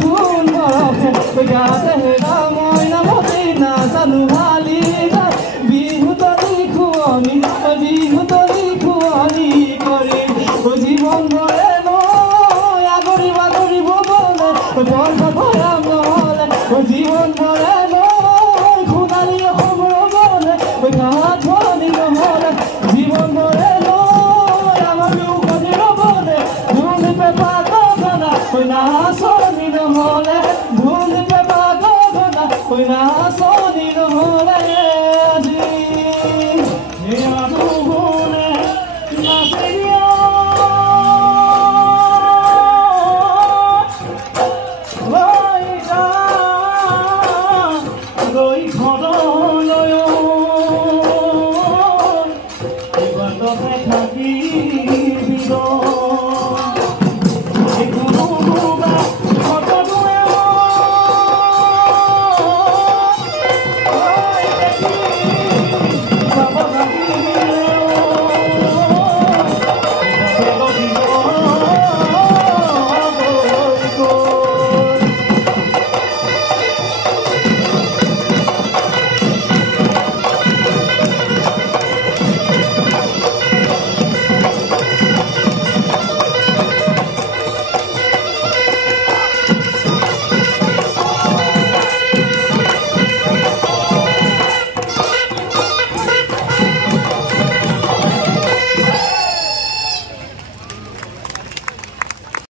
ফুল বৰফে গাতে হেৰা মই নামতে নাজানো হালি যায় বিহুতলি খুৱনি কৰি জীৱন ভৰে মই আগৰি বাগৰিব বলে বন্ধ ভৰা নহলে জীবন ভরে নয় খুদালি খবর বলে ঘাট ভরি নহলে জীবন ভরে নয় আমার উপাধি বলে ধুল পেপা গগনা ওই না সনি নহলে ধুল পেপা গগনা ওই না সনি নহলে আজি বলে নাচিয়া Oh